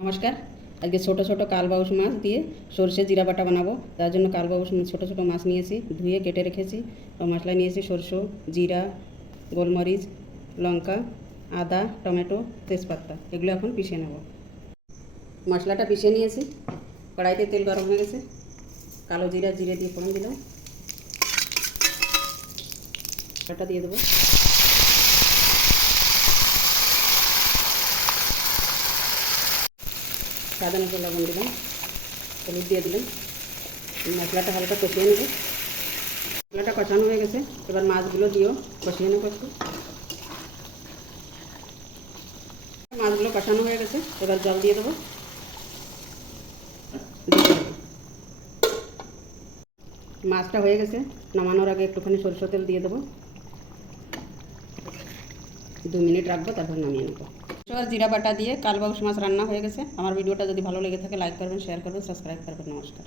নমস্কার। আজকে ছোট ছোট কালবাউস মাছ দিয়ে সর্ষে জিরা বাটা বানাবো। তার জন্য কালবাউস ছোট ছোট মাছ নিয়েছি, ধুয়ে কেটে রেখেছি। মশলা নিয়েছি সরষে, জিরা, গোলমরিচ, লঙ্কা, আদা, টমেটো, তেজপাতা। এগুলো এখন পিষে নেব। মশলাটা পিষে নিয়েছি। কড়াইতে তেল গরম হয়ে গেছে। কালো জিরা জিরে দিয়ে ফোড়ন দিলাম। দিয়ে দেবো। সাদা মতো লবণ দিলাম, হলুদ দিয়ে দিলাম। মশলাটা হালকা কষিয়ে নেব। মশলাটা কষানো হয়ে গেছে। এবার মাছগুলো দিয়েও কষিয়ে নেব একটু। মাছগুলো কষানো হয়ে গেছে। এবার জল দিয়ে দেবো দিয়ে দেবো। মাছটা হয়ে গেছে। নামানোর আগে একটুখানি সরষের তেল দিয়ে দেবো। দু মিনিট রাখব, তারপর নামিয়ে নেব। আর জিরা বাটা দিয়ে কালবাউস মাছ রান্না হয়ে গেছে। আমার ভিডিওটা যদি ভালো লেগে থাকে লাইক করবেন শেয়ার করবেন সাবস্ক্রাইব করবেন, নমস্কার।